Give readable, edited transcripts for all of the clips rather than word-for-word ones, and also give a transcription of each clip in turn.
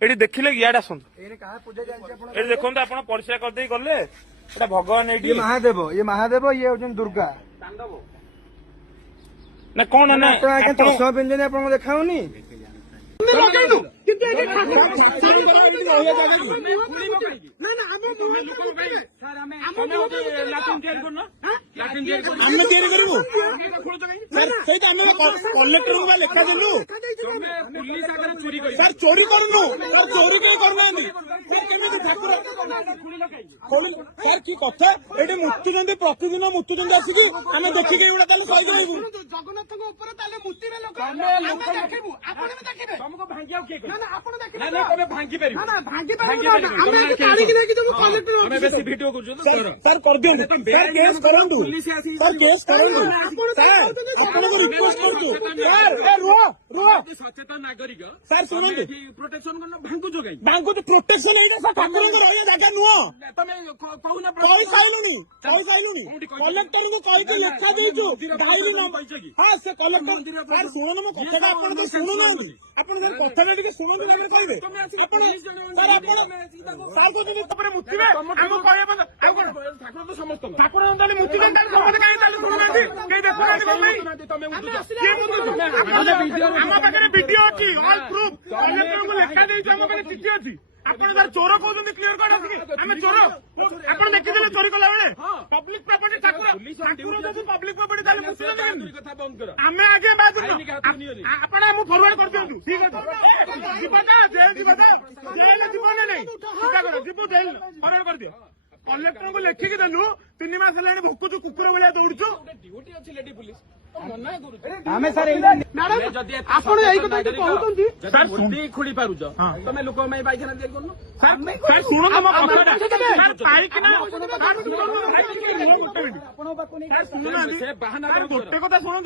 ये देखिले इे आसतु ये देखो आप परिचय करदे गले भगवान ये महादेव ये हूँ दुर्गा ना कौन ना चषमा पिंधे आप देखाऊनी कलेक्टर लेखा देलु सर चोरी करनु चोरी कहीं करना सर की कथा ये मुतुंट प्रतिदिन मुतुंट आसिकी आम देखिक जगन्नाथ सर कर दियो सर केस करंतु सर केस करंतु सर आपको रिक्वेस्ट करतु यार ए रुआ रुआ सचेतन नागरिक सर सुनंतु प्रोटेक्शन करन भांगु जोगाई बांगु तो प्रोटेक्शन एइदा सर ठाकुर को रहया जागा नुओ तमे कहूना कहि साइलुनी कलेक्टर को कहि के लेखा देजु गाइलु ना हां से कलेक्टर सर सुनो ना कथा आपण तो सुनो ना आपण सर कथा के सुनो ना कहबे आपण सर आपण सर को दिन तपरे मुतिबे हम कहबे आ कोन ठाकुर तो समस्त ठाकुर नंदली मुतिबे ताले समस्त काई ताले सुनो ना के देखो ना तमे हम पाखे वीडियो अच्छी ऑल प्रूफ कलेक्टर को लेखा देजु हम पाखे चिठी अच्छी आपण सर चोर कहते क्लियर कट आसिक आम चोर आप देखिए चोरी कला बेले public property Thakur public property आम आगे बात आप फरवर्ड कर दिखाँ ठीक है जेल जीव ना नहीं जीव जेल फरवर्ड कर दियो कलेक्टर को लेखिकी देलु 3 मास है भुकुचु कुकुर भाया दौड़ू ड्यूटी अच्छी लेडी पुलिस खोली पारुच तमे लोक पाइखाना तैयारी करन गोटे कथा शुणु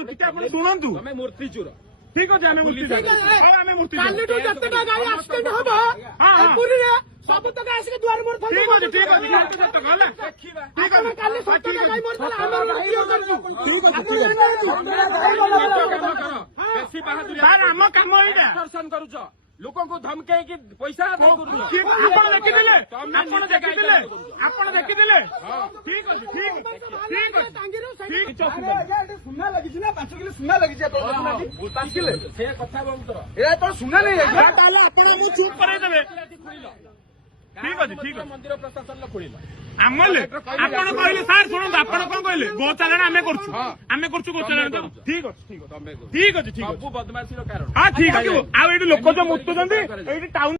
शुणु तमे मूर्ति चोर ठीक अच्छे आम मूर्ति सब तक आसिक दुआर मोर ठीक अछि ठीक अछि गला बेसी बहादुरी सर हम काम एटा दर्शन करूछ लोक को धमके कि पैसा आपण देखिदिले ठीक अछि ठीक अछि सुना लगी ना 5 किलो सुना लगी 5 किलो से कथा बहुत ए तो सुना नहीं है ताला आपण मु चुप करे देबे ठीक अच्छे ठीक है मंदिर प्रशासन खोल आमले आपण कहले सर शुणु आपण कौन कहले गोचालन आम कर गोचालन ठीक अच्छे ठीक अच्छे ठीक अच्छे सब बदमाशी कारण हाँ ठीक है आ लोक जो मुतुंट टाउन